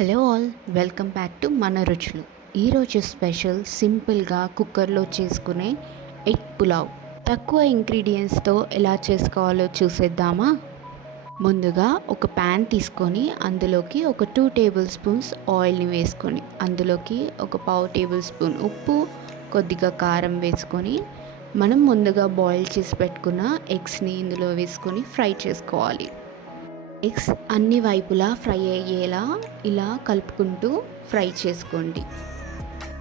Hello all welcome back to Mana Ruchulu. ఈరోజు special సింపుల్గా కుక్కర్లో చేసుకునే ఎగ్ పులావ్. తక్కువ ఇంగ్రీడియంట్స్తో ఎలా చేసుకోవాలో చూసేద్దామా? ముందుగా ఒక ప్యాన్ తీసుకొని అందులోకి ఒక టూ టేబుల్ స్పూన్స్ ఆయిల్ని వేసుకొని అందులోకి ఒక పావు టేబుల్ స్పూన్ ఉప్పు కొద్దిగా కారం వేసుకొని మనం ముందుగా బాయిల్ చేసి పెట్టుకున్న ఎగ్స్ని ఇందులో వేసుకొని ఫ్రై చేసుకోవాలి. ఎగ్స్ అన్ని వైపులా ఫ్రై అయ్యేలా ఇలా కలుపుకుంటూ ఫ్రై చేసుకోండి.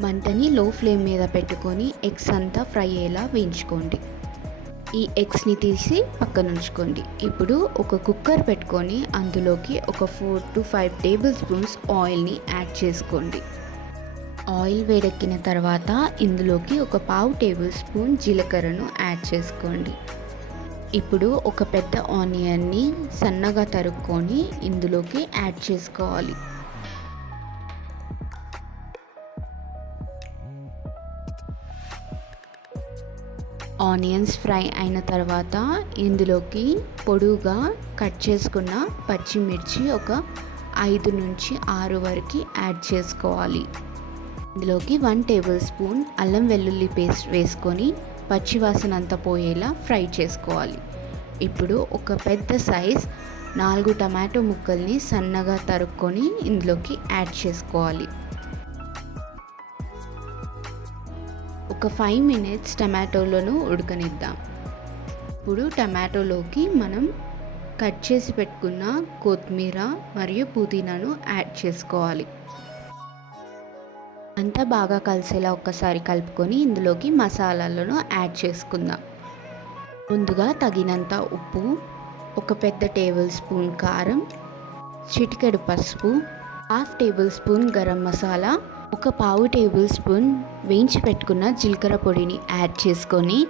మంటని లో ఫ్లేమ్ మీద పెట్టుకొని ఎగ్స్ అంతా ఫ్రై అయ్యేలా వేయించుకోండి. ఈ ఎగ్స్ని తీసి పక్కన ఉంచుకోండి. ఇప్పుడు ఒక కుక్కర్ పెట్టుకొని అందులోకి ఒక four to five tablespoons ఆయిల్ని యాడ్ చేసుకోండి. ఆయిల్ వేడెక్కిన తర్వాత ఇందులోకి ఒక పావు టేబుల్ స్పూన్ జీలకర్రను యాడ్ చేసుకోండి. ఇప్పుడు ఒక పెద్ద ఆనియన్ని సన్నగా తరుక్కొని ఇందులోకి యాడ్ చేసుకోవాలి. ఆనియన్స్ ఫ్రై అయిన తర్వాత ఇందులోకి పొడుగా కట్ చేసుకున్న పచ్చిమిర్చి ఒక ఐదు నుంచి ఆరు వరకు యాడ్ చేసుకోవాలి. ఇందులోకి వన్ టేబుల్ స్పూన్ అల్లం వెల్లుల్లి పేస్ట్ వేసుకొని పచ్చివాసన అంతా పోయేలా ఫ్రై చేసుకోవాలి. ఇప్పుడు ఒక పెద్ద సైజ్ నాలుగు టమాటో ముక్కల్ని సన్నగా తరుక్కొని ఇందులోకి యాడ్ చేసుకోవాలి. ఒక ఫైవ్ మినిట్స్ టమాటోలను ఉడకనిద్దాం. ఇప్పుడు టమాటోలోకి మనం కట్ చేసి పెట్టుకున్న కొత్తిమీర మరియు పుదీనాను యాడ్ చేసుకోవాలి. అంతా బాగా కలిసేలా ఒక్కసారి కలుపుకొని ఇందులోకి మసాలాలను యాడ్ చేసుకుందాం. ముందుగా తగినంత ఉప్పు ఒక పెద్ద టేబుల్ స్పూన్ కారం చిటికెడు పసుపు half tablespoon garam masala ఒక పావు టేబుల్ స్పూన్ వేయించి పెట్టుకున్న జీలకర్ర పొడిని యాడ్ చేసుకొని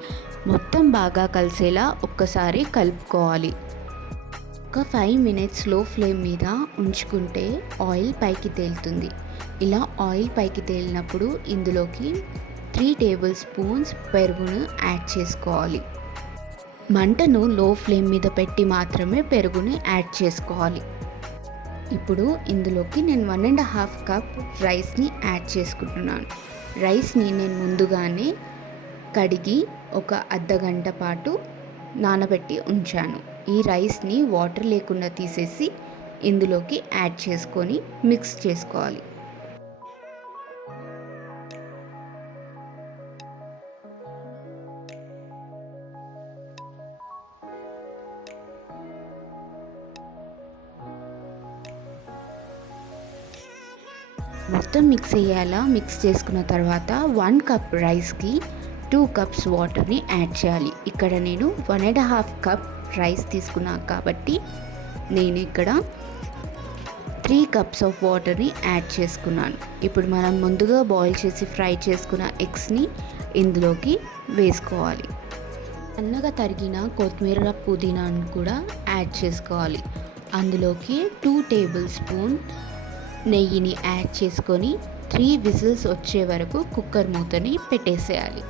మొత్తం బాగా కలిసేలా ఒక్కసారి కలుపుకోవాలి. ఒక ఫైవ్ మినిట్స్లో ఫ్లేమ్ మీద ఉంచుకుంటే ఆయిల్ పైకి తేలుతుంది. ఇలా ఆయిల్ పైకి తేలినప్పుడు ఇందులోకి త్రీ టేబుల్ స్పూన్స్ పెరుగును యాడ్ చేసుకోవాలి. మంటను లో ఫ్లేమ్ మీద పెట్టి మాత్రమే పెరుగుని యాడ్ చేసుకోవాలి. ఇప్పుడు ఇందులోకి నేను వన్ అండ్ హాఫ్ కప్ రైస్ని యాడ్ చేసుకుంటున్నాను. రైస్ని నేను ముందుగానే కడిగి ఒక అర్ధ గంట పాటు నానబెట్టి ఉంచాను. ఈ రైస్ని వాటర్ లేకుండా తీసేసి ఇందులోకి యాడ్ చేసుకొని మిక్స్ చేసుకోవాలి. మొత్తం మిక్స్ అయ్యేలా మిక్స్ చేసుకున్న తర్వాత వన్ కప్ రైస్కి టూ కప్స్ వాటర్ని యాడ్ చేయాలి. ఇక్కడ నేను one and half cup rice తీసుకున్నాను కాబట్టి నేను ఇక్కడ త్రీ కప్స్ ఆఫ్ వాటర్ని యాడ్ చేసుకున్నాను. ఇప్పుడు మనం ముందుగా బాయిల్ చేసి ఫ్రై చేసుకున్న ఎగ్స్ని ఇందులోకి వేసుకోవాలి. సన్నగా తరిగిన కొత్తిమీర పుదీనాను కూడా యాడ్ చేసుకోవాలి. అందులోకి టూ టేబుల్ స్పూన్ నెయ్యిని యాడ్ చేసుకొని త్రీ విజిల్స్ వచ్చే వరకు కుక్కర్ మూతని పెట్టేసేయాలి.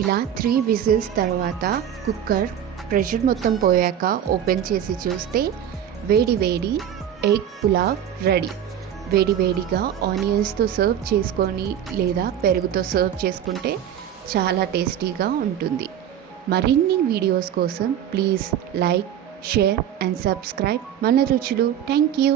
ఇలా త్రీ విజిల్స్ తర్వాత కుక్కర్ ప్రెషర్ మొత్తం పోయాక ఓపెన్ చేసి చూస్తే వేడి వేడి ఎగ్ పులావ్ రెడీ. వేడి వేడిగా ఆనియన్స్తో సర్వ్ చేసుకొని లేదా పెరుగుతో సర్వ్ చేసుకుంటే చాలా టేస్టీగా ఉంటుంది. మరిన్ని వీడియోస్ కోసం please like share and subscribe మన రుచులు. Thank you